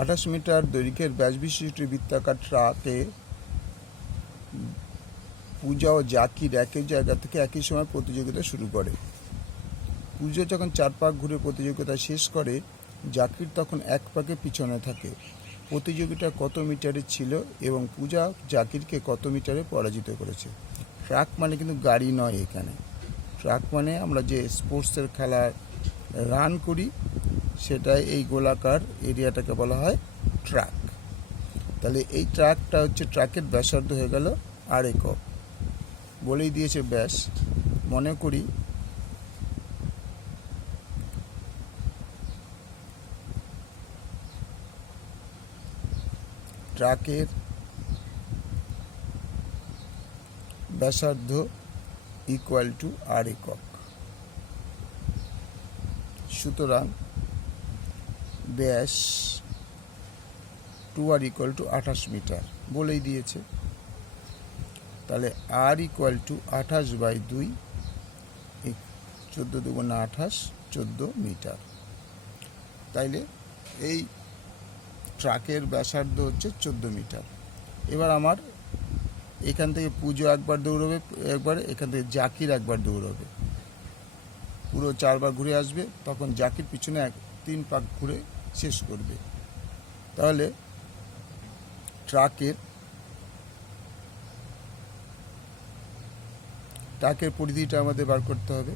28 metre দৈর্ঘ্যের ব্যাস বিশিষ্ট বৃত্তাকার ট্রাকে পূজা ও জাকির একই জায়গা থেকে একই সময় প্রতিযোগিতা শুরু করে। পূজা যখন 4 পাক ঘুরে প্রতিযোগিতা শেষ করে, জাকির তখন 1 পাকে পিছনে থাকে। প্রতিযোগিতা কত মিটারে ছিল এবং পূজা জাকিরকে কত মিটারে পরাজিত করেছে? ট্রাক মানে কিন্তু গাড়ি নয়, এখানে ট্রাক মানে আমরা যে স্পোর্টসের খেলা রান করি সেটাই, এই গোলাকার এরিয়াটাকে বলা হয় ট্রাক। তাহলে এই ট্রাকটা হচ্ছে, ট্রাকের ব্যাসার্ধ হয়ে গেল আর একক, বলেই দিয়েছে ব্যাস। মনে করি ট্রাকের ব্যাসার্ধ ইকুয়াল টু আর একক। সুতরাং ব্যাস 2r ইকুয়াল টু 28 মিটার বলেই দিয়েছে। তাহলে আর ইকুয়াল টু 28/2, 14 দুগুণে 28, 14 মিটার। তাইলে এই ট্রাকের ব্যাসার্ধ হচ্ছে 14 মিটার। এবার আমার এখান থেকে পুজো একবার দৌড়বে, একবার এখান থেকে জাকির একবার দৌড়বে, পুরো 4 বার ঘুরে আসবে, তখন জাকির পিছনে 3 পাক ঘুরে শেষ করবে। তাহলে ট্রাকের পরিধিটা আমাদের বার করতে হবে।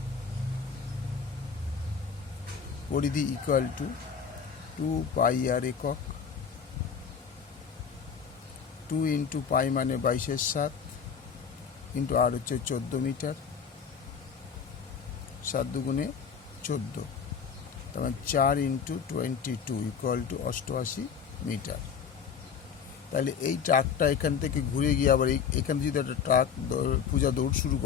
পরিধি ইকুয়াল টু 2πr একক, 2 ইন্টু পাই মানে 22/7 ইন্টু আর হচ্ছে 14 মিটার, 7 দুগুণে 14, তারপর 4 ইন্টু 22 ইকুয়াল টু 88 মিটার। তাহলে এই ট্রাকটা এখান থেকে ঘুরে গিয়ে আবার এখান থেকে যদি একটা ট্রাক পূজা দৌড় শুরু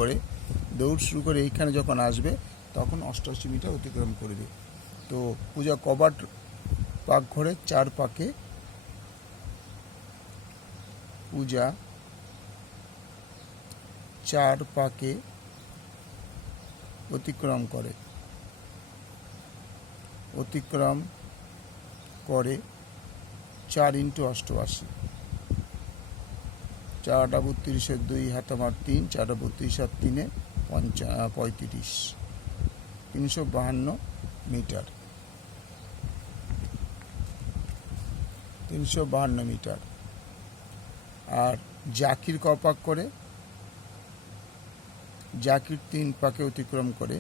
করে এইখানে যখন আসবে তখন 88 মিটার অতিক্রম করবে। তো পূজা কবার পাক ঘরে? 4 পাকে পূজা 4 পাকে অতিক্রম করে 4 ইন্টু 88, 4 32, 2 হাত আমার 3, 4 32 আর 3 35, 352 মিটার। 352 মিটার। আর জাকির ক পাক করে? জাকির 3 পাকে অতিক্রম করে,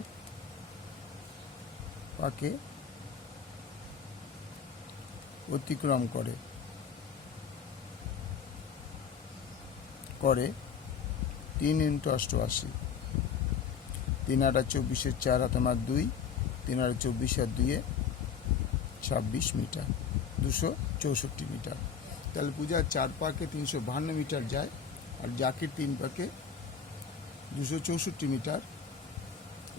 3 ইন্টু 88, 3 আর 24, 4 হাত আমার 2, 3 আর 24 আর 2 26 মিটার, 264 মিটার। তাহলে পূজার 4 পাকে 352 মিটার যায়, আর জাকির 3 পাকে 264 মিটার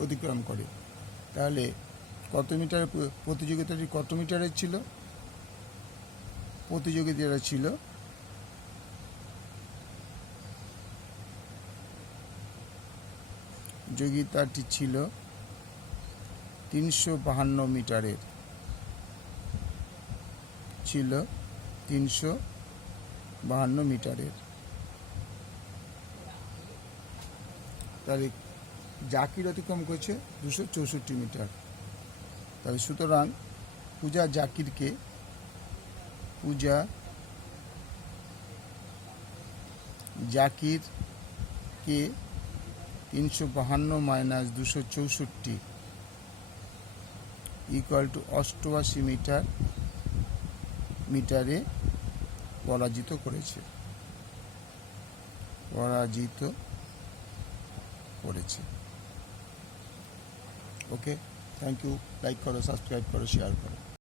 অতিক্রম করে। তাহলে কত মিটার প্রতিযোগিতাটি কত মিটারের ছিল? প্রতিযোগিতাটা ছিল 352 মিটারের, 352 মিটারের। তাহলে জাকির অতিক্রম করেছে 264 মিটার। তাহলে সুতরাং পূজা জাকিরকে 352 মাইনাস 264 ইকুয়াল টু 88 মিটারে পরাজিত করেছে। ওকে, থ্যাংক ইউ। লাইক করো, সাবস্ক্রাইব করো, শেয়ার করো।